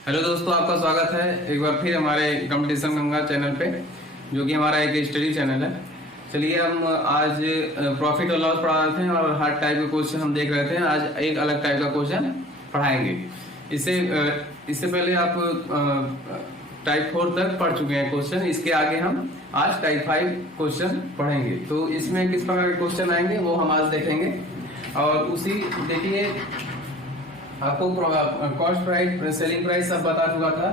Hello दोस्तों, आपका स्वागत है एक बार फिर हमारे कंपटीशन गंगा चैनल पे, जो कि हमारा एक स्टडी चैनल है। चलिए, हम आज प्रॉफिट और लॉस पढ़ा रहे थे और हर टाइप के क्वेश्चन हम देख रहे थे। आज एक अलग टाइप का क्वेश्चन पढ़ाएंगे। इससे पहले आप टाइप 4 तक पढ़ चुके हैं क्वेश्चन। इसके आगे हम आज टाइप 5 क्वेश्चन पढ़ेंगे। तो इसमें किस प्रकार के क्वेश्चन आएंगे वो हम आज देखेंगे। और उसी देखिए, आपको कॉस्ट प्राइस, सेलिंग प्राइस सब बता चुका था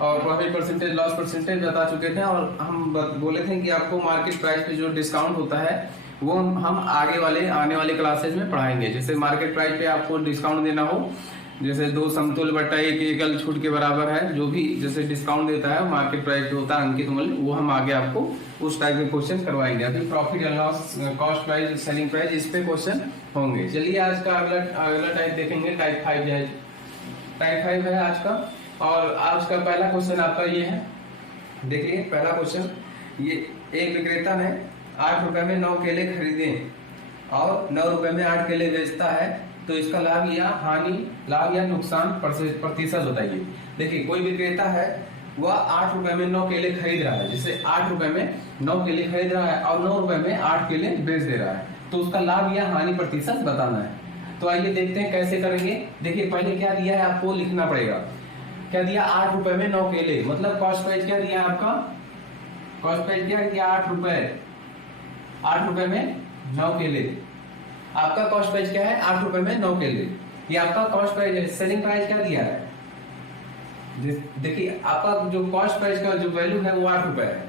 और प्रॉफिट परसेंटेज, लॉस परसेंटेज बता चुके थे। और हम बोले थे कि आपको मार्केट प्राइस पे जो डिस्काउंट होता है वो हम आने वाले क्लासेज में पढ़ाएंगे। जैसे मार्केट प्राइस पे आपको डिस्काउंट देना हो, जैसे 2 समतुल्य बट्टा 1 एकल छूट के बराबर है, जो भी जैसे डिस्काउंट देता है मार्केट प्राइस पे होता है अंकित मूल्य, वो हम आगे आपको उस टाइप के क्वेश्चन करवाएंगे। अभी profit and loss, cost price, selling price, इस पे क्वेश्चन होंगे। चलिए, आज का अगला टाइप देखेंगे। टाइप 5 है आज का। और आज का पहला क्वेश्चन आपका ये है। देखिए, पहला क्वेश्चन ये, एक विक्रेता ने 8 रुपए में 9 केले खरीदे और 9 रुपए में 8 केले बेचता है, तो इसका लाभ या हानि, लाभ या नुकसान प्रतिशत बताइए। देखिए, कोई विक्रेता है, वह 8 रुपए में 9 केले खरीद रहा है। जैसे 8 रुपए में 9 केले खरीद रहा है और 9 रुपए में 8 केले बेच दे रहा है, तो उसका लाभ या हानि प्रतिशत बताना है। तो आइए देखते हैं कैसे करेंगे। देखिए, पहले क्या दिया है, आपको लिखना पड़ेगा। क्या दिया? 8 रुपए में 9 केले, मतलब कॉस्ट प्राइस क्या दिया आपका? कॉस्ट प्राइस क्या दिया? 8 रुपए। 8 रुपए में 9 केले। आपका कॉस्ट प्राइस क्या है? 8 रुपए में 9 केले। ये आपका कॉस्ट प्राइस है। सेलिंग प्राइस क्या दिया है? देखिए, आपका जो कॉस्ट प्राइस का जो वैल्यू है वो 8 रुपए है,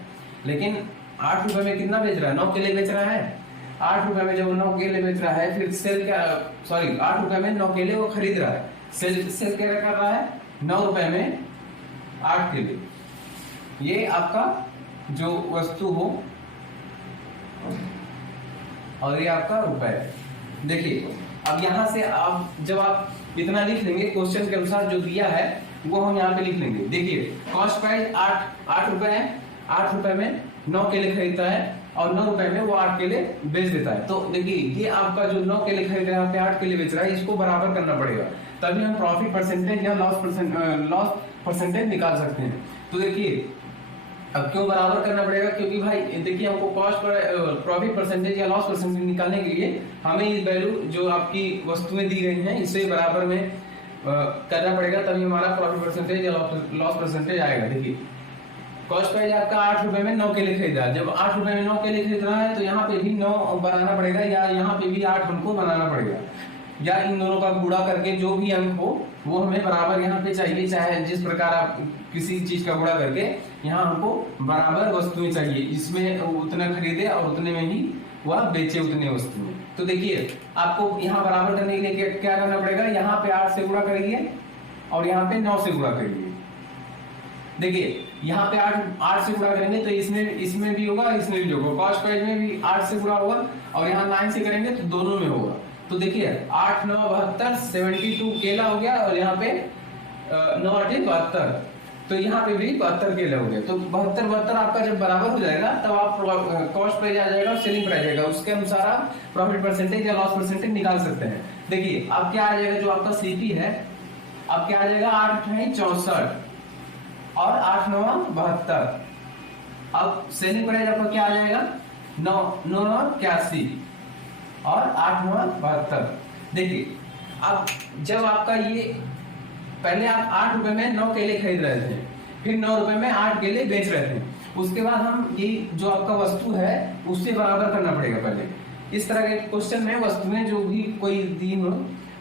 लेकिन 8 रुपए में कितना बेच रहा है? 9 केले बेच रहा है। 8 रुपए में जब 9 केले बेच रहा है, फिर सेल क्या, सॉरी, 8 रुपए में 9 केले वो खरीद रहा है। सेल क्या कर रहा है? 9 रुपए में 8 केले। ये आपका जो वस्तु हो और ये आपका रुपए है। देखिए, अब यहां से आप जब आप इतना लिख लेंगे, क्वेश्चन के अनुसार जो दिया है वो हम यहाँ पे लिख लेंगे। देखिए, कॉस्ट प्राइस 8 रुपए है। 8 रुपए में 9 केले खरीदता है और 9 रुपए में वो 8 केले बेच देता है। तो देखिए, ये आपका जो 9 केले खरीद रहा है, 8 केले बेच रहा है, इसको बराबर करना पड़ेगा, तभी हम प्रॉफिट परसेंटेज या लॉस परसेंटेज निकाल सकते हैं। तो देखिए, अब क्यों बराबर करना पड़ेगा? क्योंकि भाई देखिए, हमको कॉस्ट प्रॉफिट परसेंटेज या लॉस परसेंटेज निकालने के लिए हमें ये वैल्यू जो आपकी वस्तुएं दी गई हैं इसे बराबर में करना पड़ेगा, तभी हमारा प्रॉफिट परसेंटेज या लॉस परसेंटेज आएगा। देखिए, कॉस्ट प्राइस आपका 8 रुपए में 9 केले खरीदा है। जब 8 रुपए में 9 केले खरीद रहा है, तो यहाँ पे भी 9 बनाना पड़ेगा, या यहाँ पे भी 8 हमको बनाना पड़ेगा, या इन दोनों का गुणा करके जो भी अंक हो वो हमें बराबर यहाँ पे चाहिए। चाहे जिस प्रकार आप किसी चीज का गुणा करके, यहाँ हमको बराबर वस्तुएं चाहिए, इसमें उतना खरीदे और उतने में ही वह बेचे उतने वस्तुएं। तो देखिए, आपको यहाँ बराबर करने के लिए क्या करना पड़ेगा? यहाँ पे 8 से गुणा करिए और यहाँ पे 9 से गुणा करिए। देखिए, यहाँ पे 8 से गुणा करेंगे तो इसमें भी होगा, इसमें भी होगा। कॉस्ट प्राइस में भी 8 से गुणा होगा और यहाँ 9 से करेंगे तो दोनों में होगा। तो देखिए, 8 9 72, 72 केला हो गया, और यहाँ पे 9 8 72, तो यहाँ पे भी 72 केला हो गया। तो 72 आपका जब बराबर हो जाएगा, तब आप कॉस्ट प्राइस आ जाएगा और सेलिंग प्राइस आएगा। उसके अनुसार आप प्रॉफिट परसेंटेज या लॉस परसेंटेज निकाल सकते हैं। देखिए, अब क्या आ जाएगा, जो आपका सीपी है, अब क्या आ जाएगा? 8 8 64 और 8 9 72। अब सेलिंग प्राइस आपका क्या आ जाएगा? 9 9 81 और 8 9 72। देखिए, अब जब आपका ये, पहले आप 8 रुपए में 9 केले खरीद रहे थे, फिर 9 रुपए में 8 केले बेच रहे थे, उसके बाद हम ये जो आपका वस्तु है उससे बराबर करना पड़ेगा। पहले इस तरह के क्वेश्चन में वस्तुएं जो भी कोई दी हो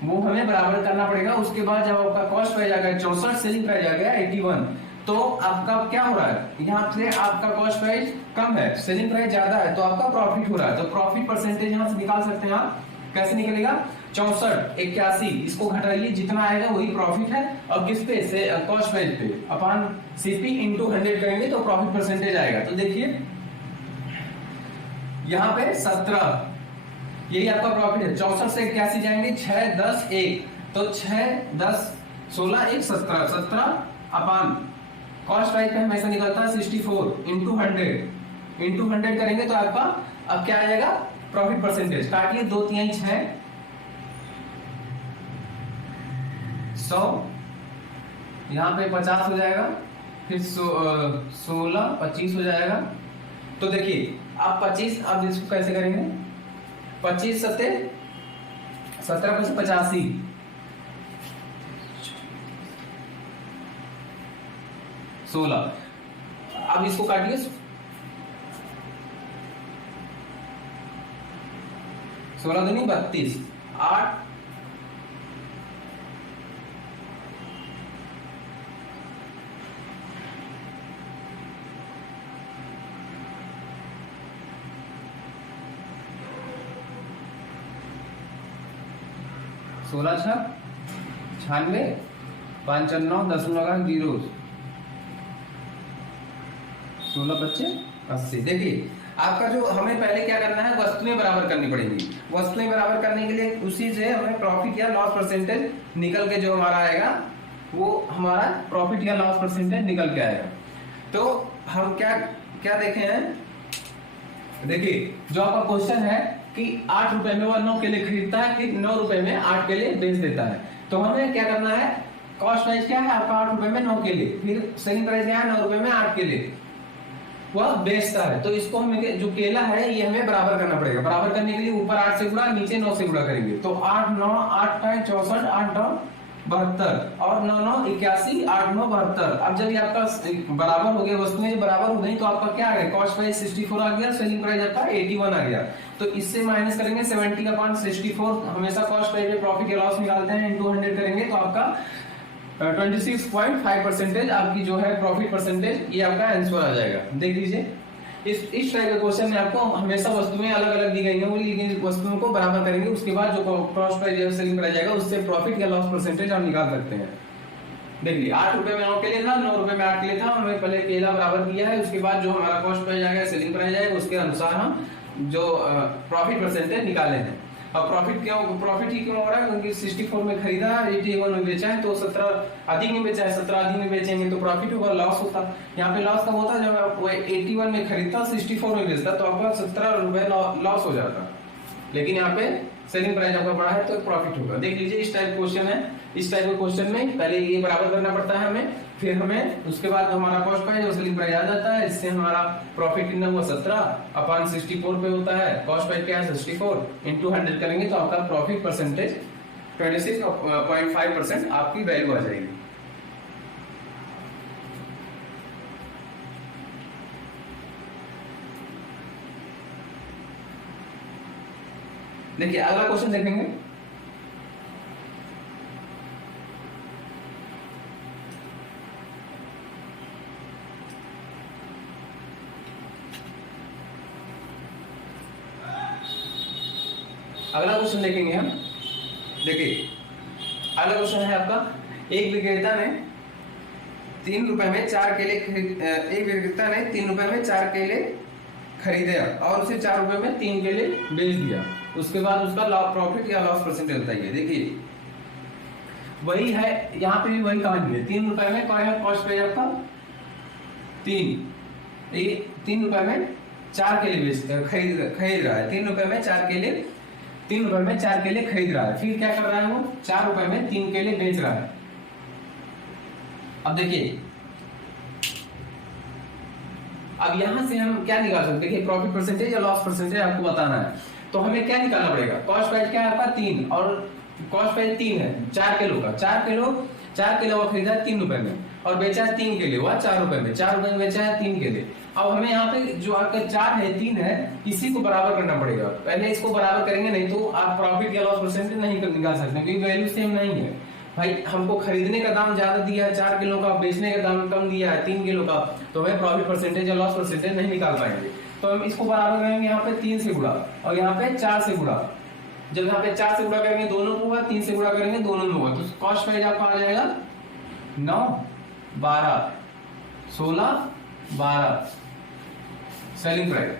वो हमें बराबर करना पड़ेगा। उसके बाद जब आपका कॉस्ट प्राइस आ गया 64, सेलिंग प्राइस आ गया 81, तो आपका क्या हो रहा है? यहाँ से आपका कॉस्ट प्राइस कम है, सेलिंग प्राइस ज्यादा है, तो आपका प्रॉफिट हो रहा है। तो प्रॉफिट परसेंटेज यहाँ से निकाल सकते हैं आप। कैसे निकलेगा? 64 81, इसको घटाइए, जितना आएगा वही प्रॉफिट है। और किस पे से? कॉस्ट प्राइस पे अपॉन सीपी इंटू 100 करेंगे तो प्रॉफिट परसेंटेज आएगा। तो देखिए, यहाँ पे 17, यही आपका प्रॉफिट है। 64 से 81 जाएंगे, 6 10 1, तो 6 10 16 1 17, 17 अपॉन कॉस्ट प्राइस पे हमेशा निकलता है 64 इंटू 100 करेंगे तो आपका अब क्या आ जाएगा? Profit percentage. काटिए, 2 3 6, 100 यहाँ पे 50 हो जाएगा, फिर 16 25 हो जाएगा। तो देखिए आप 25, अब इसको कैसे करेंगे, 25 सत्ते 17 25 85, 16। अब इसको काटिए, 16 दूनी 32, 8 16 छः 96, 5 4 9 10 लगा 0, 16 25 80। देखिए आपका जो हमें पहले क्या करना है, वस्तुएं बराबर करनी पड़ेंगी। वस्तुएं बराबर करने के लिए उसी से हमें प्रॉफिट या लॉस परसेंटेज निकल के जो हमारा आएगा वो हमारा प्रॉफिट या लॉस परसेंटेज निकल के आएगा। तो हम क्या क्या देखे हैं, देखिए जो आपका क्वेश्चन है कि 8 रुपए में वह 9 केले खरीदता है, फिर 9 रुपए में 8 केले बेच देता है। तो हमें क्या करना है, कॉस्ट प्राइस क्या है आपका 8 रुपए में 9 केले, फिर सेलिंग प्राइस क्या है 9 रुपए में 8 केले वह बेचता है। तो इसको हमें जो केला है ये हमें बराबर करना पड़ेगा। बराबर करने के लिए ऊपर 8 से गुणा, नीचे 9 से गुणा करेंगे। तो 8 9 8 5 64, 8 9 72 और 9 9 81, 8 9 72। अब जब ये आपका बराबर हो गया, वस्तुएं जब बराबर हो गई तो आपका क्या आ गया, कॉस्ट प्राइस 64 आ गया, सेलिंग प्राइस आपका 81 आ गया। तो इससे माइनस करेंगे 70/64, हमेशा कॉस्ट प्राइस में प्रॉफिट या लॉस निकालते हैं, इनटू 100 करेंगे तो आपका 26.5% आपकी जो है प्रॉफिट परसेंटेज, ये आपका आंसर आ जाएगा। देख लीजिए इस टाइप के क्वेश्चन में आपको हमेशा वस्तुएं अलग अलग दी गई हैं, लेकिन वस्तुओं को बराबर करेंगे, उसके बाद जो कॉस्ट प्राइस या सेलिंग प्राइस आएगा उससे प्रॉफिट या लॉस परसेंटेज आप निकाल सकते हैं। देखिए 8 रुपए में 9 केले था, 9 रुपए में 8 केले था, हमने पहले केला बराबर किया है, उसके बाद जो हमारा कॉस्ट प्राइस आएगा सेलिंग प्राइस आएगा उसके अनुसार हम जो प्रॉफिट परसेंटेज निकाले हैं। अब प्रॉफिट ही क्यों हो रहा है, क्योंकि 64 में खरीदा, 81 में बेचा है, तो 17 अधिक में बेचा है, 17 अधिक में बेचेंगे तो प्रॉफिट होगा, लॉस होता। यहाँ पे लॉस कब होता, जब आप 81 में खरीदता 64 में बेचता तो आपका 17 रुपए लॉस हो जाता। लेकिन यहाँ पे सेलिंग प्राइस आपका बढ़ा है तो प्रॉफिट होगा। देख लीजिए इस टाइप क्वेश्चन है, इस टाइप के क्वेश्चन में पहले ये बराबर करना पड़ता है हमें, फिर हमें उसके बाद हमारा कॉस्ट प्राइस और सेलिंग प्राइस आ जाता है। इससे हमारा प्रॉफिट कितना हुआ 17/64 पे होता है, कॉस्ट प्राइस क्या है 64, इंटू 100 करेंगे तो आपका प्रॉफिट परसेंटेज 26.5% आपकी वैल्यू आ जाएगी। देखिए अगला क्वेश्चन देखेंगे, अगला क्वेश्चन देखेंगे हम। देखिए अगला क्वेश्चन है आपका, एक विक्रेता ने 3 रुपए में 4 केले एक विक्रेता ने 3 रुपए में 4 केले खरीदे और उसे 4 रुपए में 3 केले बेच दिया, उसके बाद उसका प्रॉफिट या लॉस परसेंटेज बताइए। देखिए वही है, यहाँ पे भी वही कहानी है। 3 रुपए में कॉस्ट प्राइस आपका 3 रुपए में 4 केले खरीद रहा है, 3 रुपए में 4 केले 3 रुपए में 4 केले खरीद रहा है, फिर क्या कर रहा है वो 4 रुपए में 3 केले बेच रहा है। अब देखिए अब यहां से हम क्या निकाल सकते हैं, देखिए प्रॉफिट परसेंटेज या लॉस परसेंटेज आपको बताना है। तो हमें क्या निकालना पड़ेगा, कॉस्ट प्राइस क्या है आपका 3 और कॉस्ट प्राइस 3 है 4 किलो का, 4 किलो वो खरीदा है 3 रुपए में और बेचा है 3 केले, वह 4 रुपए में, 4 रुपए में बेचा है 3 केले। अब हमें यहाँ पे जो आपका 4 है 3 है, इसी को बराबर करना पड़ेगा। पहले इसको बराबर करेंगे, नहीं तो आप प्रॉफिट या लॉस परसेंटेज नहीं निकाल सकते, क्योंकि वैल्यू सेम नहीं है। भाई हमको खरीदने का दाम ज्यादा दिया है 4 किलो का, बेचने का दाम कम दिया है 3 किलो का, तो हमें प्रॉफिट परसेंटेज या लॉस परसेंटेज नहीं निकाल पाएंगे। तो हम इसको बराबर करेंगे यहाँ पे 3 से गुणा और यहाँ पे 4 से गुणा। जब यहाँ पे 4 से गुणा करेंगे दोनों में होगा, 3 से गुणा करेंगे दोनों में होगा, तो कॉस्ट प्राइस आपका आ जाएगा 9 12 16 12 सेलिंग प्राइस।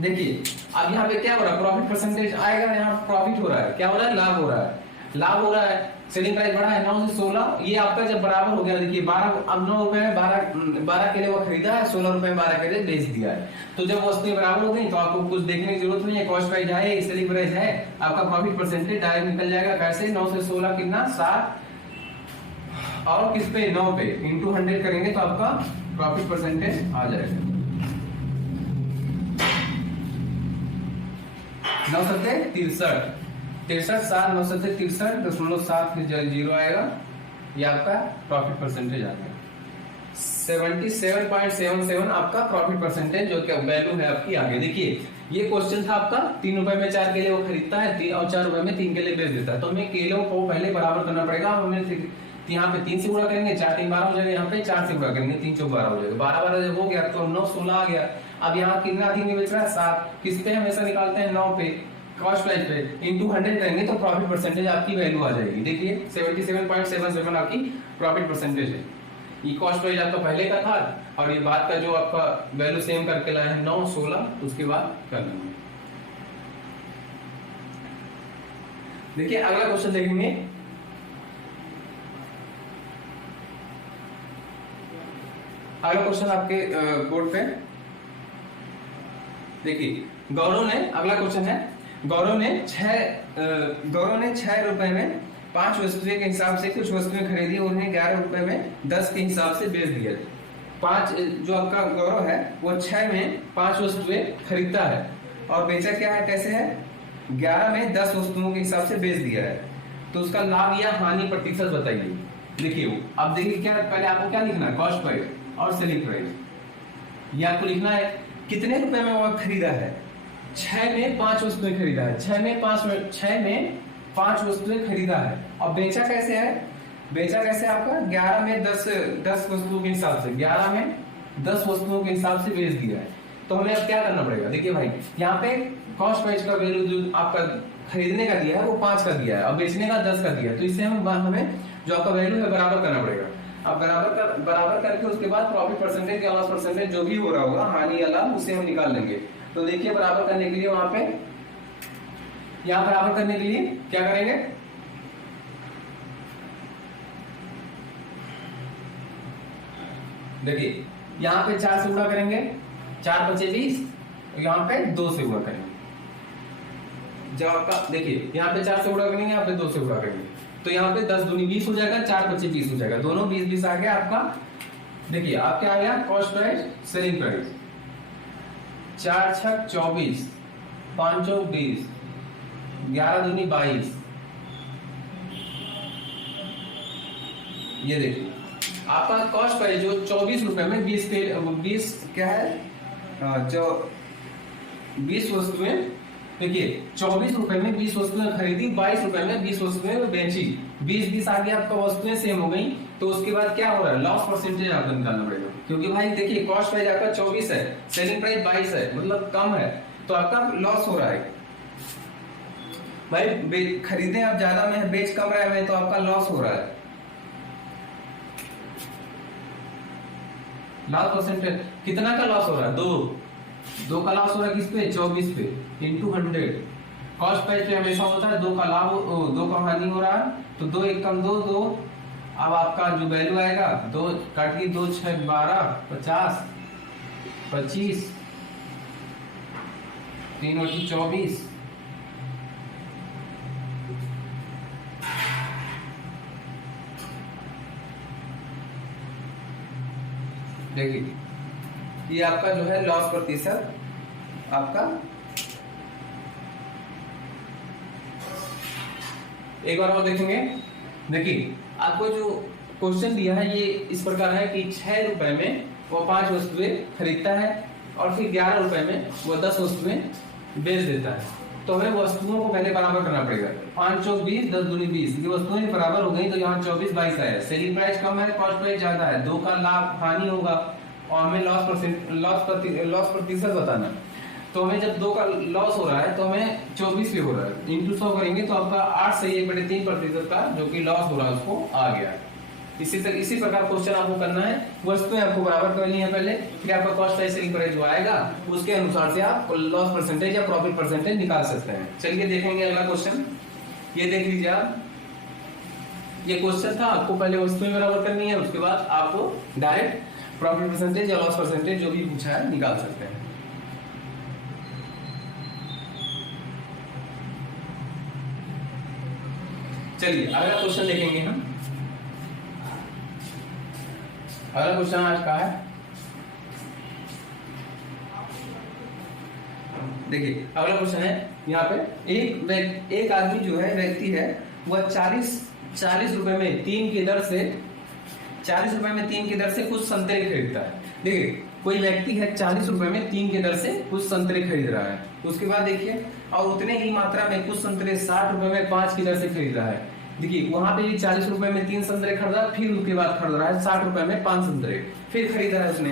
देखिए अब यहाँ पे क्या हो रहा है, प्रॉफिट परसेंटेज आएगा, यहाँ प्रॉफिट हो रहा है, क्या हो रहा है, लाभ हो रहा है, लाभ हो रहा है। सेलिंग प्राइस बढ़ा है 9 से 16, ये आपका जब बराबर हो गया, देखिए 12, अब 9 रुपए में 12 केले वो खरीदा है, 16 रुपए में 12 केले बेच दिया है। तो जब वस्तुएं बराबर हो गई तो आपको कुछ देखने की जरूरत नहीं है, कॉस्ट प्राइस है, सेलिंग प्राइस है, आपका प्रॉफिट परसेंटेज डायरेक्ट निकल जाएगा। कैसे, 9 से 16 कितना 7 और किस पे 9 पे इंटू 100 करेंगे तो आपका प्रॉफिट परसेंटेज आ जाएगा 963 फिर जीरो आएगा, ये आपका प्रॉफिट परसेंटेज आ गया 77.77 आपका प्रॉफिट परसेंटेज जो कि वैल्यू है आपकी आगे। देखिए ये क्वेश्चन था आपका 3 रुपए में 4 केले वो खरीदता है और 4 रुपए में 3 केले बेच देता है, तो हमें केलों को पहले बराबर करना पड़ेगा। हमें यहाँ पे 3 से गुणा करेंगे, 4 3 12 हो जाएगा, यहाँ पे 4 से गुणा करेंगे, 3 4 12 हो जाएगा, 12 12 जब हो गया तो 9 16 आ गया। अब यहाँ कितना अधिक में बेच रहा है 7, किस पे हमेशा निकालते हैं 9 पे कॉस्ट प्राइस पे इंटू 100 करेंगे तो प्रॉफिट परसेंटेज आपकी वैल्यू आ जाएगी। देखिए 77.77 आपकी प्रॉफिट परसेंटेज है। ये कॉस्ट प्राइस आपका पहले का था और ये बाद का जो आपका वैल्यू सेम करके लाए हैं 9 16 उसके बाद कर लेंगे। देखिए अगला क्वेश्चन देखेंगे। अगला क्वेश्चन आपके बोर्ड पे देखिए गौरव ने, अगला क्वेश्चन है गौरव ने 6 रुपए में 5 वस्तुएं के हिसाब से कुछ वस्तुएं खरीदी, उन्हें 11 रुपए में 10 के हिसाब से बेच दिया। 5 जो आपका गौरव है वो 6 में 5 वस्तुएं खरीदता है और बेचा क्या है, कैसे है 11 में 10 वस्तुओं के हिसाब से बेच दिया है, तो उसका लाभ या हानि प्रतिशत बताइए। देखिए अब देखिए क्या पहले आपको क्या लिखना है, कॉस्ट प्राइस और सेलिंग प्राइस। ये आपको लिखना है कितने रुपए में वो खरीदा है, 6 में 5 वस्तुएं खरीदा है, 6 में 5 वस्तुएं खरीदा है। अब बेचा कैसे है, बेचा कैसे आपका 11 में 10 वस्तुओं के हिसाब से, 11 में 10 वस्तुओं के हिसाब से बेच दिया है। तो हमें अब क्या करना पड़ेगा, देखिए भाई यहाँ पे कॉस्ट प्राइस का वैल्यू जो आपका खरीदने का दिया है वो 5 का दिया है और बेचने का 10 का दिया है, तो इससे हमें जो आपका वैल्यू है बराबर करना पड़ेगा। अब बराबर करके उसके बाद प्रॉफिट परसेंटेज या लॉस परसेंटेज जो भी हो रहा होगा, हानि या लाभ, उसे हम निकाल लेंगे। तो देखिए बराबर करने के लिए वहां पे, यहां बराबर करने के लिए क्या करेंगे, देखिए यहां पे 4 से गुणा करेंगे, 4 5 20, यहां पे 2 से गुणा करेंगे। जब आपका देखिए यहाँ पे 4 से गुणा करेंगे, यहाँ पे 2 से गुणा करेंगे, तो यहाँ पे 10 दूनी 20 हो जाएगा, 4 5 20 हो जाएगा, दोनों 20 20 आ गया आपका। देखिए आप क्या आ गया, कॉस्ट प्राइस सेलिंग प्राइस, 4 6 24, 5 चौक 20, 11 दूनी 22। ये देखिए आपका कॉस्ट प्राइस जो 24 रुपए में 20 क्या है, जो 20 वस्तुएं, देखिए 24 रुपए में 20 वस्तुएं खरीदी, 22 रुपए में 20 वस्तुएं बेची, 20 20 आगे आपका वस्तुएं सेम हो गई, तो उसके बाद क्या हो रहा है, लॉस परसेंटेज आपको निकालना पड़ेगा। क्योंकि भाई देखिए कॉस्ट प्राइस आपका 24 है, सेलिंग प्राइस 22 है, मतलब कम है, तो आपका लॉस हो रहा है। भाई खरीदे आप ज्यादा में है, बेच कम रहे हैं, तो आपका लॉस हो रहा है। लॉस परसेंटेज कितना का लॉस हो रहा है, 2 का लॉस हो रहा है, किस पे 24 पे इंटू 100। कॉस्ट प्राइस पे हमेशा होता है 2 का लाभ, 2 का हानि हो रहा है, तो 2 1 कम 2। अब आपका जो वैल्यू आएगा 2 काट के 2 6 12 50 25 3 और 24। देखिए ये आपका जो है लॉस प्रतिशत आपका। एक बार और देखेंगे। देखिए आपको जो क्वेश्चन दिया है ये इस प्रकार है कि 6 रुपए में वो 5 वस्तुएं खरीदता है और फिर 11 रुपए में वो 10 वस्तुएं बेच देता है। तो हमें वस्तुओं को पहले बराबर करना पड़ेगा, 5 चौक 20, 10 दूनी 20, ये वस्तुएं बराबर हो गई, तो यहाँ 24 22 आया। सेलिंग प्राइस कम है, कॉस्ट प्राइस ज्यादा है, 2 का लाभ हानि होगा और हमें लॉस प्रतिशत बताना। तो हमें जब 2 का लॉस हो रहा है तो हमें 24 पे हो रहा है, इंटू 100 करेंगे तो आपका 8 से 1/3% का जो कि लॉस हो रहा है उसको आ गया। इसी प्रकार क्वेश्चन आपको करना है, वस्तुएं आपको बराबर करनी है पहले, फिर आपका कॉस्ट प्राइस सेलिंग प्राइस जो आएगा उसके अनुसार से आप लॉस परसेंटेज या प्रॉफिट परसेंटेज निकाल सकते हैं। चलिए देखेंगे अगला क्वेश्चन। ये देख लीजिए आप, ये क्वेश्चन था, आपको पहले वस्तुएं बराबर करनी है, उसके बाद आपको डायरेक्ट प्रॉफिट परसेंटेज या लॉस परसेंटेज जो भी पूछा है निकाल सकते हैं। चलिए अगला क्वेश्चन देखेंगे हम। अगला क्वेश्चन आज का है, देखिए अगला क्वेश्चन है यहाँ पे, एक आदमी जो है, व्यक्ति है, वह 40 रुपए में 3 की दर से 40 रुपए में 3 की दर से कुछ संतरे खरीदता है। देखिए कोई व्यक्ति है 40 रुपए में 3 की दर से कुछ संतरे खरीद रहा है। उसके बाद देखिए, और उतने ही मात्रा में कुछ संतरे 60 रुपए में 5 की दर से खरीद रहा है। देखिए वहां पे भी 40 रुपए में 3 संतरे खरीदा, फिर उसके बाद खरीद रहा है 60 रुपए में 5 संतरे, फिर खरीदा है उसने,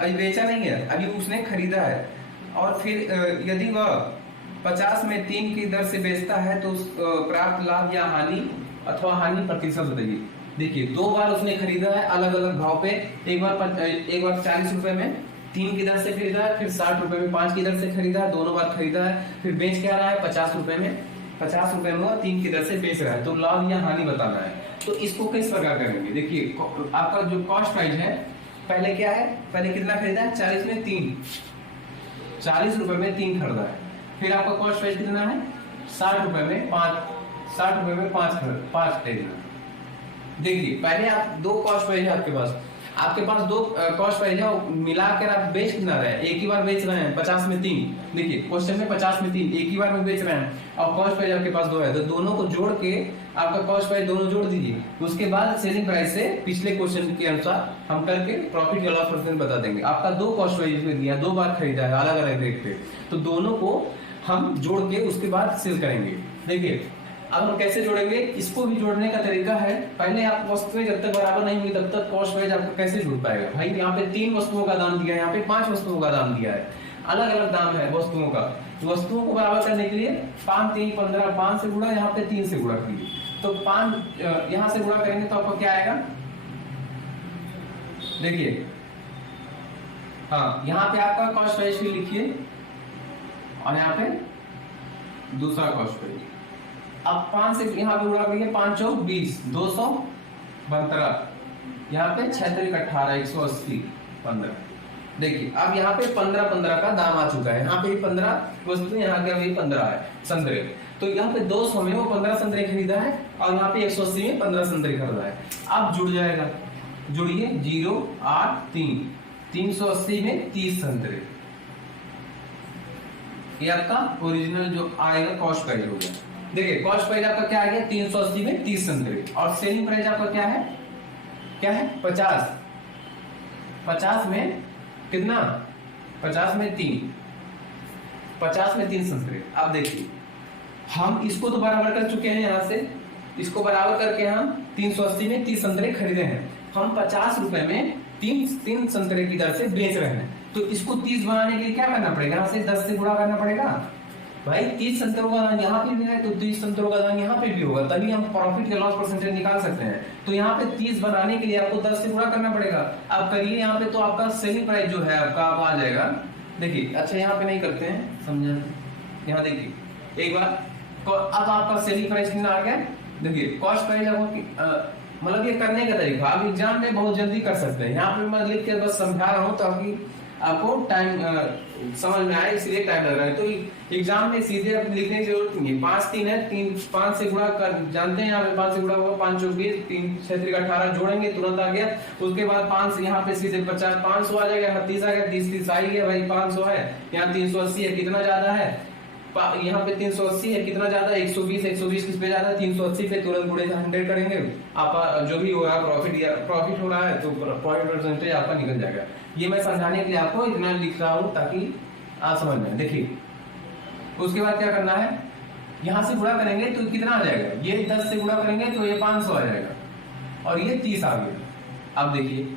अभी बेचा नहीं है, अभी उसने खरीदा है। और फिर यदि वह 50 में 3 की दर से बेचता है तो प्राप्त लाभ या हानि अथवा हानि प्रतिशत बताइए। देखिए 2 बार उसने खरीदा है अलग अलग भाव पे, एक बार 40 रुपए में 3 की दर से खरीदा है, फिर 60 रुपए में 5 की दर से खरीदा है, दोनों बार खरीदा है, फिर बेच क्या रहा है 50 रुपए में, 50 रुपए में 3 की दर से बेच रहा है। तो लाभ या हानि बताना है, तो इसको किस प्रकार करेंगे। देखिए आपका जो कॉस्ट प्राइस है, पहले क्या है, पहले कितना खरीदा है 40 में 3, 40 रुपए में 3 खरीदा है, फिर आपका कॉस्ट प्राइस कितना है 60 रुपए में 5 खरीदना। देखिए पहले आप 2 कॉस्ट प्राइस है आपके पास 2 कॉस्ट प्राइस है, मिलाकर आप बेच कितना रहे हैं, एक ही बार बेच रहे हैं 50 में 3। देखिए क्वेश्चन में 50 में 3 एक ही बार में बेच रहे हैं, और कॉस्ट प्राइस आपके पास 2 है, तो दोनों को जोड़ के आपका कॉस्ट प्राइस दोनों जोड़ दीजिए। उसके बाद सेलिंग प्राइस से पिछले क्वेश्चन के अनुसार हम करके प्रॉफिट या लॉस परसेंट बता देंगे। आपका 2 कॉस्ट प्राइस में दिया, 2 बार खरीदा है अलग अलग रेट पे, तो दोनों को हम जोड़ के उसके बाद सेल करेंगे। देखिए अब हम कैसे जोड़ेंगे, इसको भी जोड़ने का तरीका है, पहले आप वस्तुएं जब तक बराबर नहीं हुई तब तक कॉस्ट प्राइस आपको कैसे जुड़ पाएगा। भाई यहाँ पे 3 वस्तुओं का दाम दिया है, यहाँ पे 5 वस्तुओं का दाम दिया है, अलग अलग दाम है वस्तुओं का। वस्तुओं को बराबर करने के लिए 5 3 15, 5 से गुणा, यहाँ पे 3 से गुणा कीजिए, तो 5 यहाँ से गुणा करेंगे तो आपको क्या आएगा, देखिए हाँ यहाँ पे आपका कॉस्ट प्राइस भी लिखिए, और यहाँ पे दूसरा कॉस्ट प्राइस। अब 5 से यहाँ पे गुणा करिए, 5 चौक 20, 212, यहाँ पे 6 3 18, 180, 15। देखिए अब यहाँ पे 15 का दाम आ चुका है, यहाँ पे 15 वस्तु, यहाँ के अभी 15 है संतरे, तो यहाँ पे 200 में वो 15 संतरे खरीदा है, और यहाँ पे 180 में 15 संतरे खरीदा है। अब जुड़ जाएगा, जुड़िए 0 8 3, 380 में 30 संतरे, ये आपका ओरिजिनल जो आएगा कॉस्ट प्राइस हो गया। देखिए कॉस्ट प्राइस आपका क्या आ गया 380 में 30 संतरे, और सेलिंग प्राइस आपका क्या है 50 में कितना, 50 में 3 संतरे। अब देखिए हम इसको तो बराबर कर चुके हैं, यहाँ से इसको बराबर करके हम 380 में 30 संतरे खरीदे हैं, हम 50 रुपए में 3 संतरे की दर से बेच रहे हैं, तो इसको 30 बनाने के लिए क्या करना पड़ेगा, यहाँ से 10 से गुणा करना पड़ेगा। भाई 30 संतरों का दाम यहाँ पे भी है, तो 30 संतरों का दाम यहाँ पे भी होगा, तभी हम प्रॉफिट के लॉस परसेंटेज निकाल सकते हैं। तो यहाँ पे 30 बनाने के लिए आपको 10 से गुणा करना पड़ेगा। अब करिए यहाँ पे, तो आपका सेलिंग प्राइस जो है आपका आप आ जाएगा। देखिए अच्छा यहाँ पे नहीं करते हैं, समझा, यहाँ देखिए एक बार, तो अब आपका सेलिंग प्राइस कितना आ गया। देखिए कॉस्ट प्राइस आपको मतलब ये करने का तरीका आप एग्जाम में बहुत जल्दी कर सकते हैं। यहाँ पे मैं लिख के बस समझा रहा हूँ ताकि आपको टाइम समझ में आए, इसलिए टाइम लग रहा है। तो एग्जाम में सीधे आप लिखने की जरूरत नहीं है। 5 3 है, 3 5 से गुणा कर जानते हैं, यहाँ पे 5 से गुणा होगा 5 चौक 20, 3 6 3 18 जोड़ेंगे तुरंत आ गया। उसके बाद 5 यहाँ पे सीधे 50 500 आ जाएगा, 30 आ गया, 30 आ ही गया भाई 500 है, यहाँ 380 है, कितना ज्यादा है यहाँ पे 380 है, कितना ज्यादा 120 किस पे ज्यादा 380 पे, तुरंत गुणे 100 करेंगे, आप जो भी हो रहा है प्रॉफिट हो रहा है तो प्रॉफिट परसेंटेज आपका निकल जाएगा। ये मैं समझाने के लिए आपको इतना लिख रहा हूँ ताकि आप समझ में। देखिए उसके बाद क्या करना है, यहाँ से गुणा करेंगे तो कितना आ जाएगा, ये 10 से गुणा करेंगे तो ये 500 आ जाएगा, और ये 30 आ गया। अब देखिए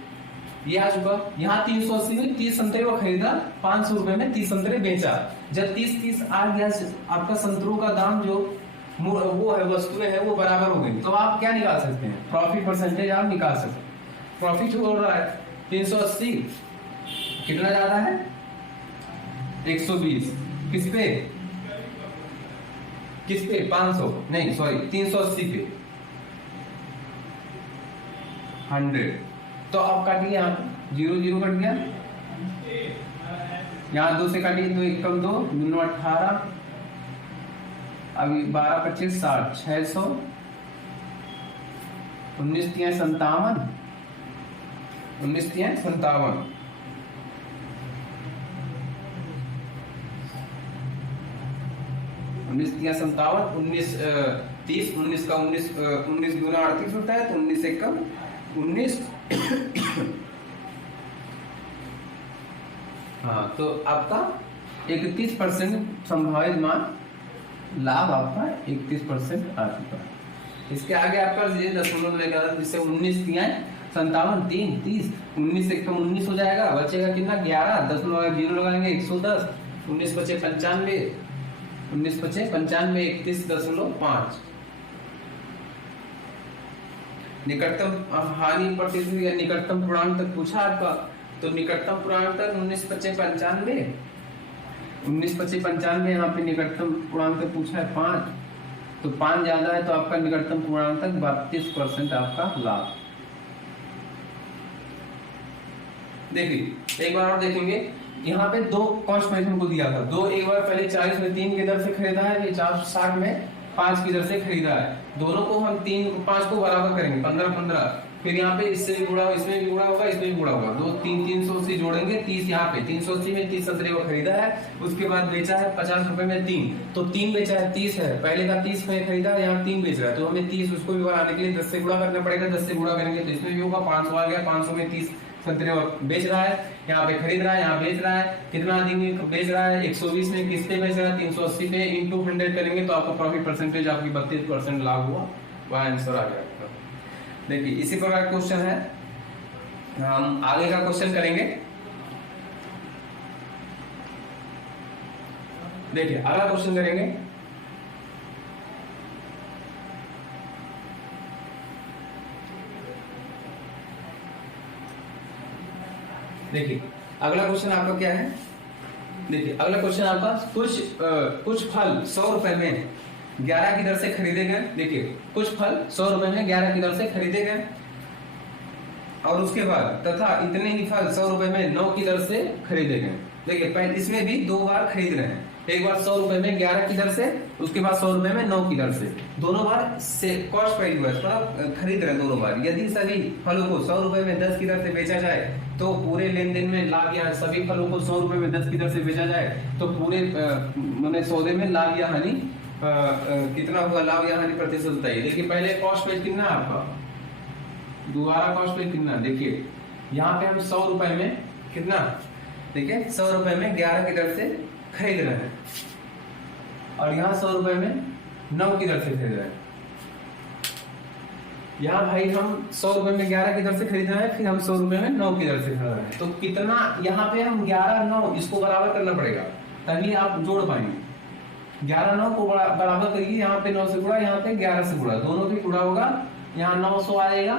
ये आ चुका, यहाँ 380 में 30 संतरे को खरीदा, 500 रुपए में 30 संतरे बेचा। जब 30 आ गया आपका संतरों का दाम जो वो है वस्तुएं है वो बराबर हो गई, तो आप क्या निकाल सकते हैं, प्रॉफिट परसेंटेज आप निकाल सकते हैं। प्रॉफिट हो रहा है 380, कितना ज्यादा है 120, किस पे 500 नहीं सॉरी 380 पे 100, तो आप काटिए, यहाँ 0 0 कट गया, यहाँ 2 से काटिए तो 1 कम 2 2 18, अभी 12 25 60 600, 19 3 57, 19 तिया 57, 19 तिया 57, 19 30, 19 का 19 19 दूना 38 होता है, तो 19 एक कम 19 हाँ, तो आपका 31% संभावित मान लाभ आपका 31% आ चुका है। इसके आगे आपका ये दशमलव लेकर जिससे 19 तिया 57, 3, 30, 19 एक कम 19 हो जाएगा, बचेगा कितना 11, 0 लगाएंगे 110, 19 बचे 95, 19 बचे 95, 31.5। निकटतम हानि प्रतिशत या निकटतम पूर्णांक तक पूछा आपका, तो निकटतम पूर्णांक तक 19 बचे 95, 19 बचे 95, यहाँ पे निकटतम पूर्णांक तक पूछा है 5, तो 5 ज्यादा है तो आपका निकटतम पूर्णांक तक 32% आपका लाभ। देखिए एक बार और देखेंगे, यहाँ पे दो कॉस्ट प्राइस हमको दिया था, दो एक बार पहले 40 में 3 की दर से खरीदा है, ये 460 में 5 की दर से खरीदा है, दोनों को हम 5 को बराबर करेंगे 15-15, फिर यहाँ पे इससे भी गुणा, इसमें भी गुणा होगा, इसमें भी गुणा होगा, 380 जोड़ेंगे 30, यहाँ पे 380 में 30 संतरे को खरीदा है, उसके बाद बेचा है 50 रुपए में 3, तो 3 बेचा है 30 है, पहले का 30 में खरीदा, यहाँ 3 बेच रहा है, तो हमें 30 उसको भी बढ़ाने के लिए 10 से गुणा करना पड़ेगा, 10 से गुणा करेंगे तो इसमें भी होगा 500 आ गया, 500 में 30 संतरे बेच रहा है, यहाँ पे खरीद रहा है, यहाँ बेच रहा है, कितना आदमी बेच रहा है 120 में, किस पे बेच रहा है 380 पे, इंटू 100 करेंगे तो आपका प्रॉफिट परसेंटेज आपकी 32% लाभ हुआ, वह आंसर आ गया। देखिए इसी प्रकार क्वेश्चन है, हम आगे का क्वेश्चन करेंगे। देखिए अगला क्वेश्चन करेंगे, देखिए अगला क्वेश्चन आपका क्या है, देखिए अगला क्वेश्चन आपका कुछ फल 100 रुपए में 11 की दर से खरीदे गए। देखिए कुछ फल 100 रुपए में 11 की दर से खरीदे गए, और उसके बाद तथा इतने ही फल 100 रुपए में 9 की दर से खरीदे गए। देखिए पहले इसमें भी 2 बार खरीद रहे हैं, एक बार 100 रुपए में 11 की दर से, उसके बाद 100 रुपए में 9 की दर से, दोनों बार से कॉस्ट प्राइस हुआ है, खरीद रहे हैं दोनों बार। यदि सभी फलों को 100 रुपए में 10 की दर से बेचा जाए तो पूरे लेन देन में लाभ या सभी फलों को 100 रुपए में 10 की दर से बेचा जाए तो पूरे मैंने सौदे में लाभ या हानि कितना हुआ, लाभ या हानि प्रतिशत बताइए। देखिए पहले कॉस्ट प्राइस कितना है आपका, दोबारा कॉस्ट प्राइस कितना, देखिए यहाँ पे हम 100 रुपए में कितना, देखिए 100 रुपए में 11 की दर से खरीद रहे हैं, और यहाँ 100 रुपए में 9 की दर से खरीद रहे हैं। यहाँ भाई हम 100 रुपए में 11 की दर से खरीद रहे हैं, फिर हम 100 रुपए में 9 की दर से खरीद रहे हैं, तो कितना यहाँ पे हम 11-9 इसको बराबर करना पड़ेगा तभी आप जोड़ पाएंगे। 11-9 को बराबर करिए, यहाँ पे 9 से गुणा, यहाँ पे 11 से गुणा, दोनों भी गुणा होगा, यहाँ 900 आएगा,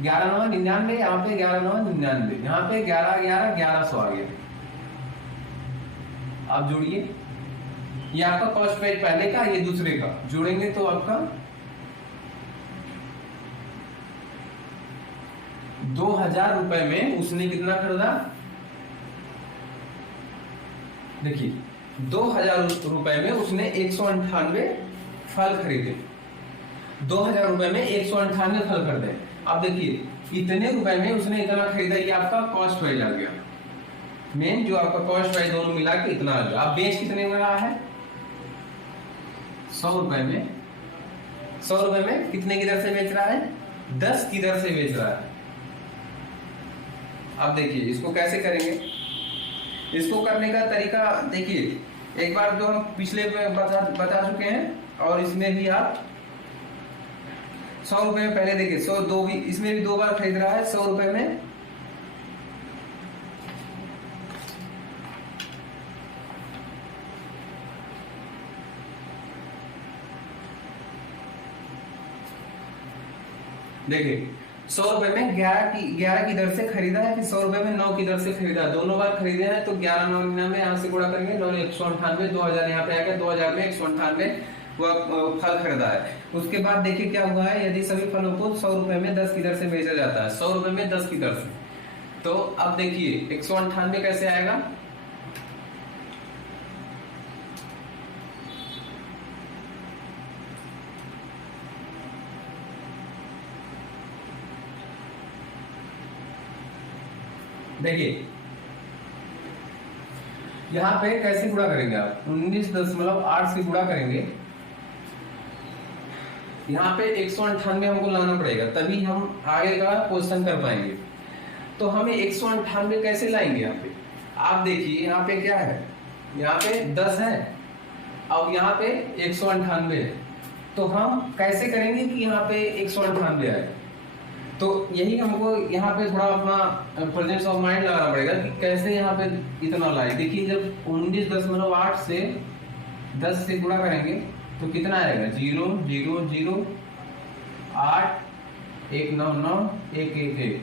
11-9 99, यहाँ पे 11-9 99, यहाँ पे 11-11 1100 आ गया। आप जोड़िए, ये आपका कॉस्ट प्राइस पहले का, ये दूसरे का, जोड़ेंगे तो आपका 2000 रुपए में उसने कितना खरीदा, देखिए 2000 रुपए में उसने 198 फल खरीदे, 2000 रुपए में 198 फल खरीदे। अब देखिए इतने रुपए में उसने इतना खरीदा, ये आपका कॉस्ट प्राइस आ गया, मेन जो आपका कॉस्ट प्राइस दोनों मिला के इतना आ गया। अब बेच कितने में रहा है, 100 रुपए में, 100 रुपए में कितने की दर से बेच रहा है, 10 की दर से बेच रहा है। अब देखिए इसको कैसे करेंगे, इसको करने का तरीका देखिए, एक बार जो हम पिछले में बता चुके हैं, और इसमें भी आप 100 रुपए में पहले देखिए 100 दो भी, इसमें भी 2 बार खरीद रहा है 100 रुपए में, देखिए 100 रुपए में 11 की दर से खरीदा है, फिर 100 रुपए में 9 की दर से खरीदा है, दोनों बार खरीदे हैं, तो 11-9 99 यहाँ से गुणा करेंगे, 9 198, 2000 यहाँ पे आ गया, 2000 में 198 वह फल खरीदा है। उसके बाद देखिए क्या हुआ है, यदि सभी फलों को 100 रुपए में 10 की दर से बेचा जाता है, 100 रुपए में 10 की दर से, तो अब देखिए 198 कैसे आएगा, देखिए यहाँ पे कैसे गुणा करेंगे आप, 19.8 से गुणा करेंगे। यहाँ पे 198 हमको लाना पड़ेगा, तभी हम आगे का क्वेश्चन कर पाएंगे। तो हमें 198 कैसे लाएंगे? यहाँ पे आप देखिए, यहाँ पे क्या है, यहाँ पे 10 है और यहाँ पे 198 है। तो हम कैसे करेंगे कि यहाँ पे 198 आए? तो यही हमको यहाँ पे थोड़ा अपना प्रेजेंस ऑफ माइंड लगाना पड़ेगा कि कैसे यहाँ पे इतना लाए। देखिए जब 19.8 से 10 से गुणा करेंगे तो कितना आएगा, 0 0 0 8 1 9 9 1 1 1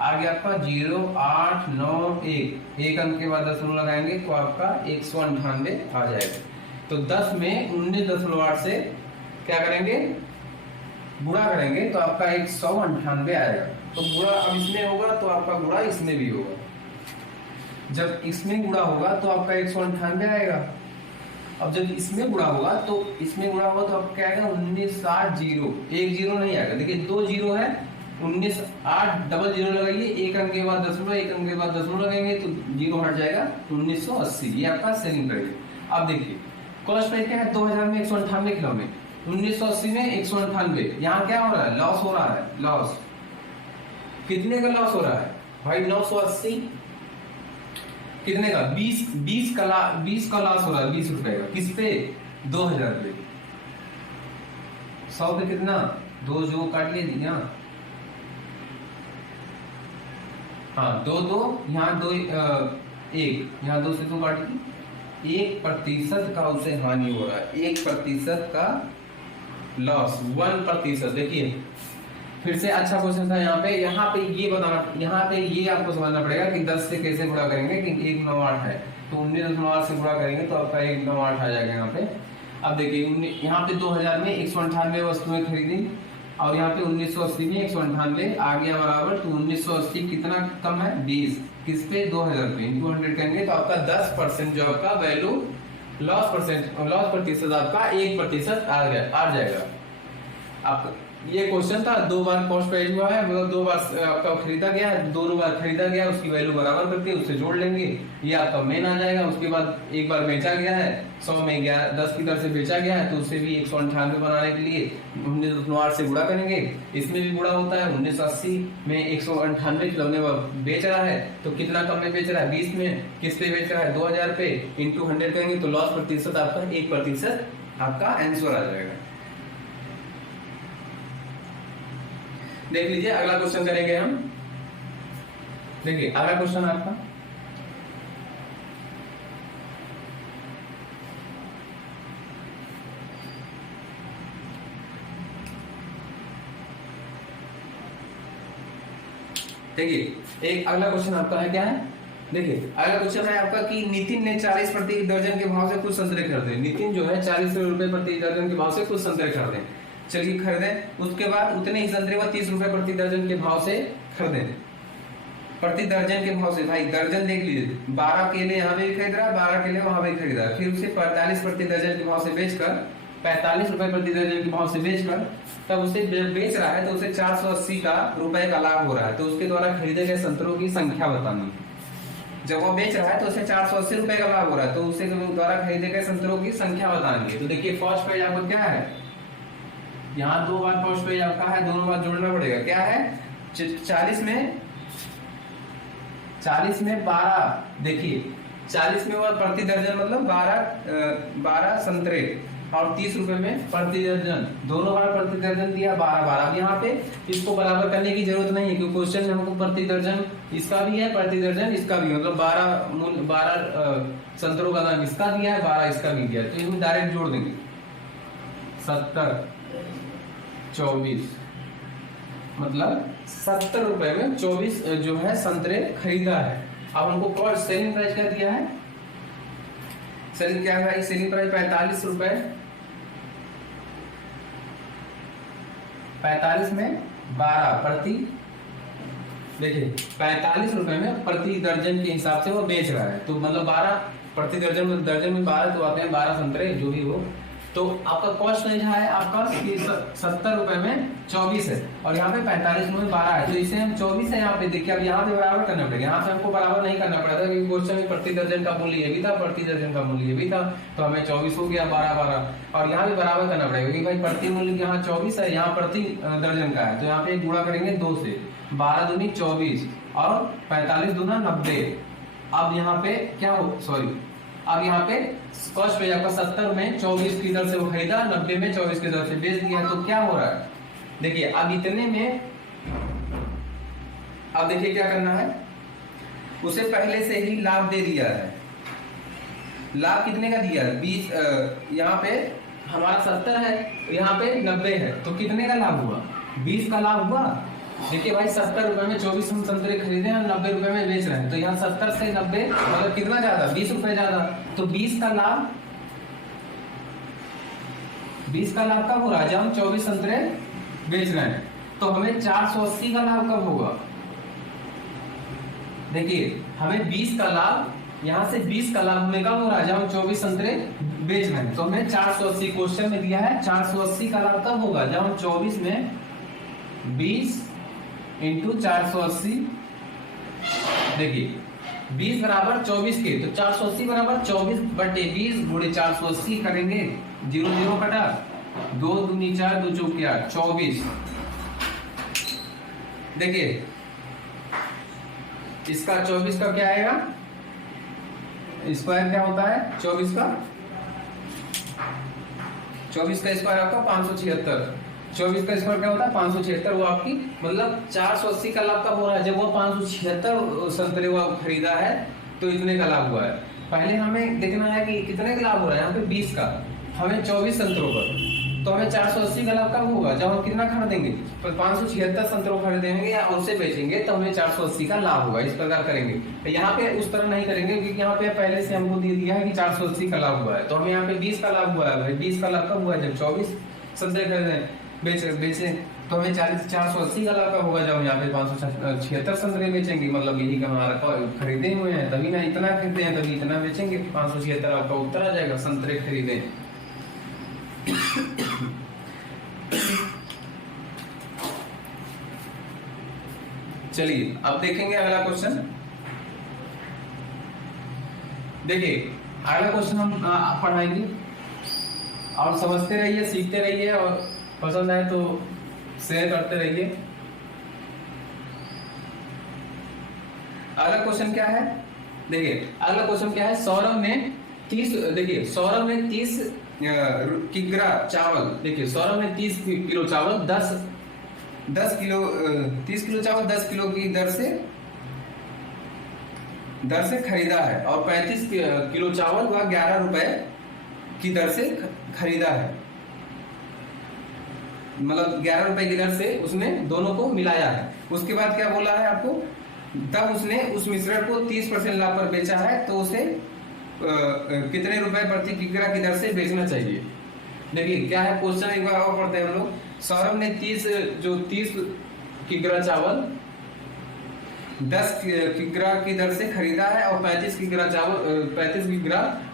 आ गया आपका 0 8 9 1, एक अंक के बाद दशमलव लगाएंगे तो आपका 198 आ जाएगा। तो 10 में 19.8 से क्या करेंगे, गुणा करेंगे तो आपका 198 आएगा। तो गुणा अब इसमें होगा तो आपका गुणा इसमें भी होगा। जब इसमें गुणा होगा तो आपका 198 आएगा। अब जब इसमें गुणा होगा तो इसमें गुणा होगा तो आपका क्या आएगा, 1960, एक जीरो नहीं आएगा। देखिए 2 जीरो है, 19 8 डबल जीरो लगाइए, एक अंक के बाद दशमलव, एक अंक के बाद दशमलव लगाएंगे तो जीरो हट जाएगा, 1980। ये आपका सेलिंग प्राइस। अब देखिए कॉस्ट प्राइस क्या है, 2000 में 198 किलो में, 1980 में 198। यहाँ क्या हो रहा है, लॉस हो रहा है। लॉस कितने का लॉस हो रहा है भाई, 980। कितने का, 20 का लॉस हो रहा है, 20 रुपए का। किस पे, 2000 पे। 100 पे कितना, 2 जो काट लिए यहाँ, हाँ 2 2 यहाँ 2 1 यहाँ 2 से 2 काट ली, 1% का उसे हानि हो रहा है, 1% का लॉस, 1%। देखिए फिर से अच्छा क्वेश्चन था। यहाँ पे ये बताना, यहाँ पे ये आपको समझना पड़ेगा कि 10 से कैसे गुणा करेंगे कि 198 है तो 19.8 से गुणा करेंगे तो आपका 198 आ जाएगा यहाँ पे। अब देखिए यहाँ पे 2000 में 198 वस्तुएं खरीदी और यहाँ पे 1980 में 198 आ गया बराबर। तो 1980 कितना कम है, 20, किस पे, 2000 पे, इनटू 100 करेंगे तो आपका 10% जो आपका वैल्यू लॉस प्रतिशत आपका 1% आ जाएगा। आप ये क्वेश्चन था, 2 बार कॉस्ट प्राइस हुआ है, मतलब 2 बार आपका खरीदा गया है, दोनों बार खरीदा गया, उसकी वैल्यू बराबर करके उससे जोड़ लेंगे, ये आपका मेन आ जाएगा। उसके बाद एक बार बेचा गया है, 100 में 10 की दर से बेचा गया है तो उससे भी 198 बनाने के लिए 19.8 से गुणा करेंगे। इसमें भी गुणा होता है, 1980 में 198 खिलौने बेच रहा है तो कितना कम में बेच रहा है, 20 में। किस पे बेच रहा है, 2000 पे, इंटू 100 करेंगे तो लॉस प्रतिशत आपका 1% आपका आंसर आ जाएगा। देख लीजिए अगला क्वेश्चन करेंगे हम। देखिए अगला क्वेश्चन आपका, देखिए एक अगला क्वेश्चन आपका है, क्या है, देखिए अगला क्वेश्चन है आपका कि नितिन ने 40 प्रति दर्जन के भाव से कुछ संतरे खरीदे। नितिन जो है 40 रुपए प्रति दर्जन के भाव से कुछ संतरे खरीदे। चलिए खरीदे, उसके बाद उतने ही संतरे को 30 रुपए प्रति दर्जन के भाव से खरीदे। प्रति दर्जन के भाव से, भाई दर्जन देख लीजिए, 12 केले यहाँ पे खरीद रहा है, 12 केले वहां पे खरीद रहा है, फिर उसे 45 प्रति दर्जन के भाव से बेचकर, 45 रुपए प्रति दर्जन के भाव से बेचकर तब उसे बेच रहा है तो उसे 480 का रुपए का लाभ हो रहा है। तो उसके द्वारा खरीदे गए संतरों की संख्या बतानी है। जब वो बेच रहा है तो उसे 480 रुपए का लाभ हो रहा है तो उसके द्वारा खरीदे गए संतरों की संख्या बतानी है। तो देखिए फर्स्ट पेज आपको क्या है, यहाँ 2 बार फर्स्ट पेज आपका है, दोनों बार जोड़ना पड़ेगा। क्या है, 40 में 12, देखिए 40 में वो प्रति दर्जन मतलब 12 संतरे और 30 रुपए में प्रति दर्जन, दोनों बार प्रति दर्जन दिया 12। अब यहाँ पे इसको बराबर करने की जरूरत नहीं है क्योंकि क्वेश्चन में हमको प्रति दर्जन इसका भी है, प्रति दर्जन इसका भी, मतलब 12 संतरों का दाम इसका दिया है, 12 इसका भी दिया है, तो इसमें डायरेक्ट जोड़ देंगे। 70 24 मतलब 70 रुपए में 24 जो है संतरे खरीदा है। अब हमको कॉस्ट सेलिंग प्राइस क्या दिया है, सेलिंग क्या है, सेलिंग प्राइस 45 रुपए, 45 में 12 प्रति, देखिए 45 रुपए में प्रति दर्जन के हिसाब से वो बेच रहा है। तो मतलब 12 प्रति दर्जन में 12 तो आते हैं 12 संतरे जो भी हो, तो आपका कॉस्ट प्राइस है आपका 70 रुपए में 24 है, और यहाँ पे 45 में 12 है, तो इसे हम 24 है यहाँ पे देखिए। अब यहाँ पे बराबर करना पड़ेगा, यहाँ से हमको बराबर नहीं करना पड़ा था क्योंकि क्वेश्चन में प्रति दर्जन का मूल्य ये भी था, प्रति दर्जन का मूल्य ये भी था, तो हमें 24 हो गया 12 और यहाँ पे बराबर करना पड़ेगा क्योंकि भाई प्रति मूल्य यहाँ 24 है, यहाँ प्रति दर्जन का है, तो यहाँ पे गुणा करेंगे 2 से, 12 दूनी 24 और 45 दूना 90। अब यहाँ पे क्या हो, सॉरी, अब यहाँ पे कॉस्ट प्राइस आपका 70 में 24 की दर से वो खरीदा, 90 में 24 की दर से बेच दिया, तो क्या हो रहा है देखिए। अब इतने में अब देखिए क्या करना है, उसे पहले से ही लाभ दे दिया है। लाभ कितने का दिया है 20, यहाँ पे हमारा 70 है, यहाँ पे 90 है, तो कितने का लाभ हुआ 20 का लाभ हुआ। देखिए भाई 70 रुपए में 24 हम संतरे खरीदे हैं, 90 रुपए में बेच रहे हैं, तो यहाँ 70 से 90 मतलब कितना ज्यादा 20 रुपए ज्यादा, तो 20 का लाभ, 20 का लाभ कब हो रहा है जब हम 24 संतरे बेच रहे हैं, तो हमें 480 का लाभ कब होगा। देखिए हमें 20 का लाभ, यहाँ से 20 का लाभ हमें कब हो रहा है जब हम 24 संतरे बेच रहे हैं, तो हमें 480 क्वेश्चन में दिया है 480 का लाभ कब होगा जब हम 24 में 20 इंटू 480, देखिए 20 बराबर 24 के, तो 480 बराबर 24 बटे 20 गुणे 480 करेंगे, 0 0 कटा, 2 दूनी 4, 2 चौके 8, 24। देखिए इसका 24 का क्या आएगा, स्क्वायर क्या होता है 24 का, 24 का स्क्वायर आपका 576, 24 का स्क्वायर क्या होता है 576, वो आपकी मतलब 480 का लाभ कब हो रहा है जब वो 576 संतरे वो खरीदा है, तो इतने का लाभ हुआ है। पहले हमें देखना है कि कितने का लाभ हो रहा है, यहाँ पे 20 का, हमें 24 संतरों पर, तो हमें 480 का लाभ कब होगा जब हम कितना खरीदेंगे, तो 576 संतरों खरीदेंगे या उससे बेचेंगे, तो हमें 480 का लाभ होगा। इस प्रकार करेंगे। यहाँ पे उस तरह नहीं करेंगे क्योंकि यहाँ पे पहले से हमको दे दिया है कि 480 का लाभ हुआ है, तो हमें यहाँ पे 20 का लाभ हुआ है। 20 का लाभ कब हुआ है जब 24 संतरे खरीदे बेचे, तो हमें 480 का लाभ कब होगा जब हम यहाँ पे 576 संतरे बेचेंगे, मतलब यही का हमारा खरीदे हुए हैं तभी ना इतना खरीदे हैं तभी इतना बेचेंगे, 576 आपका उत्तर आ जाएगा संतरे खरीदे। चलिए अब देखेंगे अगला क्वेश्चन। देखिए अगला क्वेश्चन हम पढ़ाएंगे और समझते रहिए, सीखते रहिए, और पसंद आए तो शेयर करते रहिए। अगला क्वेश्चन क्या है, देखिए अगला क्वेश्चन क्या है, सौरभ ने 30, देखिए सौरभ ने 30 किग्रा चावल, देखिए सौरभ ने 30 किलो चावल 10 किलो 30 किलो चावल 10 किलो की दर से खरीदा है, और 35 किलो चावल वह 11 रुपए की दर से खरीदा है, मतलब 11 रुपए की दर से उसने दोनों को मिलाया है। उसके बाद क्या बोला है आपको, तब उसने उस मिश्रण को 30% लाभ पर बेचा है, तो उसे कितने रुपए प्रति किग्रा की दर से बेचना चाहिए। देखिए क्या है क्वेश्चन, एक बार और पढ़ते हैं हम लोग। सौरभ ने 30 किग्रा चावल 10 किग्रा की दर से खरीदा है, और 35 किग्रा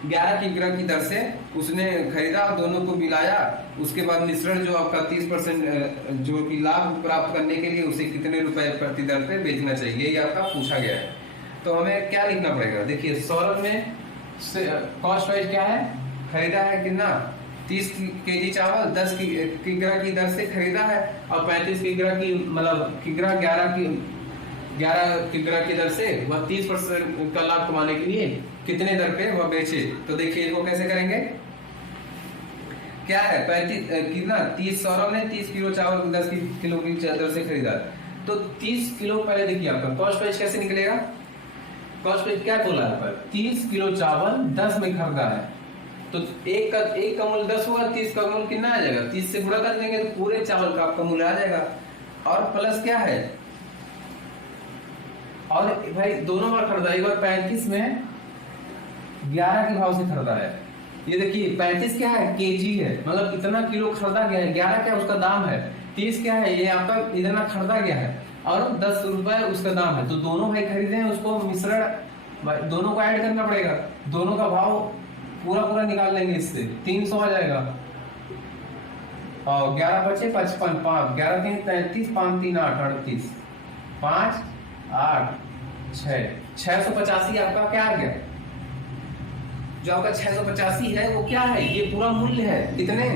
11 किग्रा की दर से उसने खरीदा और दोनों को मिलाया। उसके बाद मिश्रण जो आपका 30% जो कि लाभ प्राप्त करने के लिए उसे कितने रुपए प्रति दर पे बेचना चाहिए, ये आपका पूछा गया है। तो हमें क्या लिखना पड़ेगा, देखिए सौरभ ने कॉस्ट प्राइस क्या है, खरीदा है कितना 30 केजी चावल 10 किग्रा की दर से खरीदा है, और 35 किग्रा की मतलब किग्रा 11 किग्रा की दर से वह 30% का लाभ कमाने के लिए कितने दर पे वह बेचे। तो देखिए इसको कैसे करेंगे, क्या है 35 कितना 30, सौरभ ने 30 किलो चावल 10 किलो की दर से खरीदा, तो 30 किलो पहले देखिए आपका कॉस्ट प्राइस कैसे निकलेगा। कॉस्ट प्राइस क्या बोला है, 30 किलो चावल 10 में खरीदा है, तो एक का मूल्य 10 होगा, 30 का मूल्य कितना आ जाएगा, 30 से गुणा कर देंगे तो पूरे चावल का आपका मूल्य आ जाएगा। और प्लस क्या है, और भाई दोनों बार खरीदा, एक बार 35 में 11 के भाव से खरीदा है। ये देखिए 35 क्या है, केजी है, मतलब इतना किलो खरीदा गया है, 11 क्या उसका दाम है, 30 क्या है ये आपका इतना खरीदा गया है, और 10 रुपए उसका दाम है। तो दोनों भाई खरीदे हैं, उसको मिश्रण दोनों को ऐड करना पड़ेगा, दोनों का भाव पूरा निकाल लेंगे, इससे 300 आ जाएगा, और 11 बचे 55, 5 11 3 33, 5 3 8 38, 5 8 6 685 आपका क्या आ गया? जो आपका 685 है वो क्या है? ये पूरा मूल्य है। कितने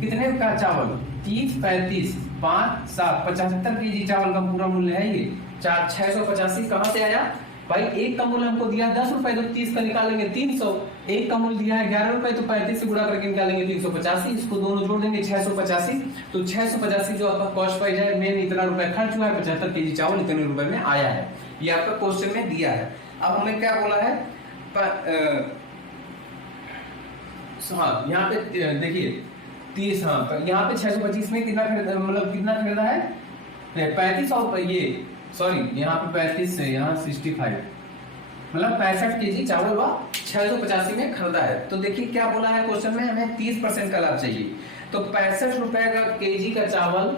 कितने का चावल? 30 35 5 7 75 केजी चावल का पूरा मूल्य है ये। 685 कहां से आया भाई? एक का मूल्य हमको दिया 10 रुपए, तो 30 का निकालेंगे 300। एक का मूल्य दिया है 11 रुपए, तो 35 से गुणा करके निकालेंगे 385। इसको दोनों जोड़ देंगे 685। तो 685 जो आपका कॉस्ट प्राइस है, मेन इतना रुपए खर्च हुआ है, 75 केजी चावल इतने रुपए में आया है। ये आपका क्वेश्चन में दिया है। अब हमें क्या बोला है? हाँ यहाँ पे देखिए 30, हाँ यहाँ पे 625 में कितना खरीदा, मतलब कितना खरीदा है? 35 और ये सॉरी यहाँ पे 35 से यहाँ 65, मतलब 65 केजी चावल वह 685 में खरीदा है। तो देखिए क्या बोला है क्वेश्चन में, हमें 30% का लाभ चाहिए। तो 65 रुपए का केजी का चावल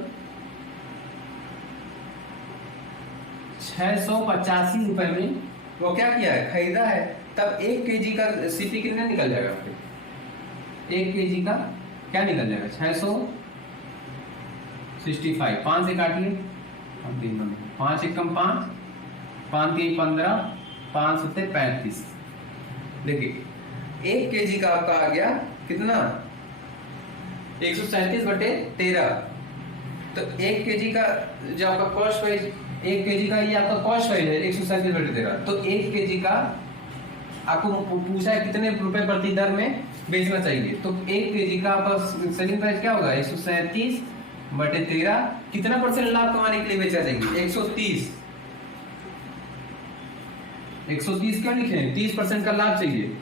685 रुपए में वो क्या किया है? खरीदा है। तब 1 केजी का सीपी कितना निकल जाएगा? 1 केजी का क्या निकल जाएगा? 665, 5 से काटिए, 5 एकम 5, 5 3 15, 5 7 35। देखिए 1 केजी का आपका आ गया कितना? 137/13। तो 1 केजी का जो आपका कॉस्ट प्राइस, 1 केजी का ये आपका कॉस्ट प्राइस है 137/13। तो 1 केजी का आपको पूछा है कितने रुपए प्रति दर में बेचना चाहिए। तो 1 केजी का आपका सेलिंग प्राइस क्या होगा? 137/13। कितना परसेंट लाभ कमाने के लिए बेचा चाहिए? 130। 130 क्यों लिखे? 30% का लाभ चाहिए।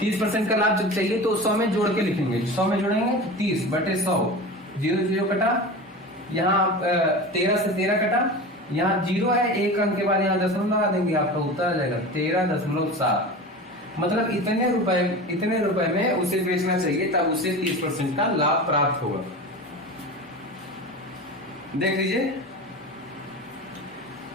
30% का लाभ जब चाहिए तो 100 में जोड़ के लिखेंगे। 100 में जोड़ेंगे तो 30/100, 0 0 कटा, यहाँ 13 से 13 कटा, यहाँ 0 है, 1 अंक के बाद यहाँ दशमलव लगा देंगे, आपका उत्तर आ जाएगा 13.7। मतलब इतने रुपए में उसे बेचना चाहिए, तब उसे 30% का लाभ प्राप्त होगा। देख लीजिए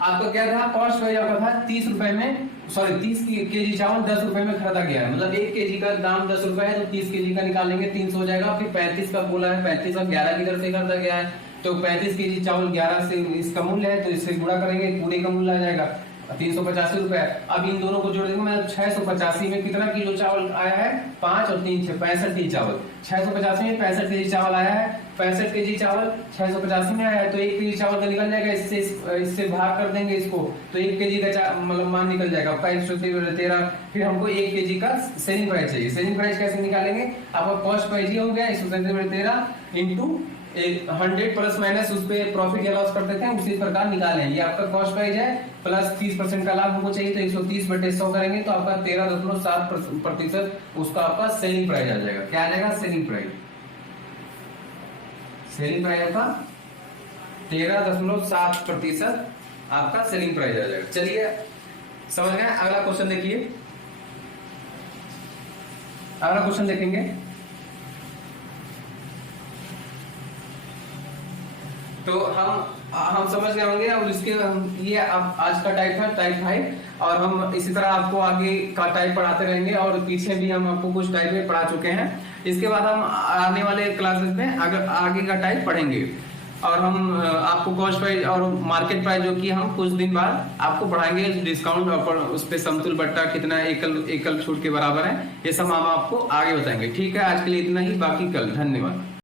आपका क्या था? कॉस्ट प्राइस आपका था 30 रुपए में, सॉरी 30 केजी चावल 10 रुपए में खरीदा गया है। मतलब 1 केजी का दाम 10 रुपए है, तो 30 केजी का निकालेंगे 300 हो जाएगा। फिर 35 का बोला है, 35 और 11 की तरफ से खरीदा गया है, तो 35 केजी चावल 11 से इसका मूल्य है, तो इससे गुणा करेंगे, पूरे का मूल्य आ जाएगा 385 रुपए। अब इन दोनों को जोड़ देंगे, मतलब 685 में कितना किलो चावल आया है? 5 और 3 65 केजी चावल। 685 में 65 केजी चावल आया है। 65 केजी चावल 685 में आया है, तो 1 केजी चावल का निकल जाएगा। इससे भाग कर देंगे इसको, तो 1 केजी का मतलब मान निकल जाएगा 137/13। फिर हमको 1 केजी का सेलिंग प्राइस चाहिए। सेलिंग प्राइस कैसे निकालेंगे? आपका कॉस्ट प्राइस ये हो गया 137/13 इंटू 100 प्लस माइनस उस पे प्रॉफिट या लॉस कर देते हैं, उसी प्रकार निकालें। ये आपका कॉस्ट प्राइस है, प्लस 30% का लाभ हमको चाहिए, तो 130/100 करेंगे, तो आपका 13.7% उसका आपका सेलिंग प्राइस आ जाएगा। क्या आ जाएगा? Selling price. सेलिंग प्राइस आपका 13.7% आपका सेलिंग प्राइस आ जाएगा। चलिए समझ गए? अगला क्वेश्चन देखिए, अगला क्वेश्चन देखेंगे। तो हम समझ गए होंगे। और इसके ये अब आज का टाइप है टाइप 5, और हम इसी तरह आपको आगे का टाइप पढ़ाते रहेंगे, और पीछे भी हम आपको कुछ टाइप में पढ़ा चुके हैं। इसके बाद हम आने वाले क्लासेस में अगर आगे का टाइप पढ़ेंगे, और हम आपको कॉस्ट प्राइस और मार्केट प्राइस जो कि हम कुछ दिन बाद आपको पढ़ाएंगे, डिस्काउंट ऑफर, उस पे समतुल बट्टा कितना एकल छूट के बराबर है, ये सब हम आपको आगे बताएंगे। ठीक है, आज के लिए इतना ही, बाकी कल। धन्यवाद।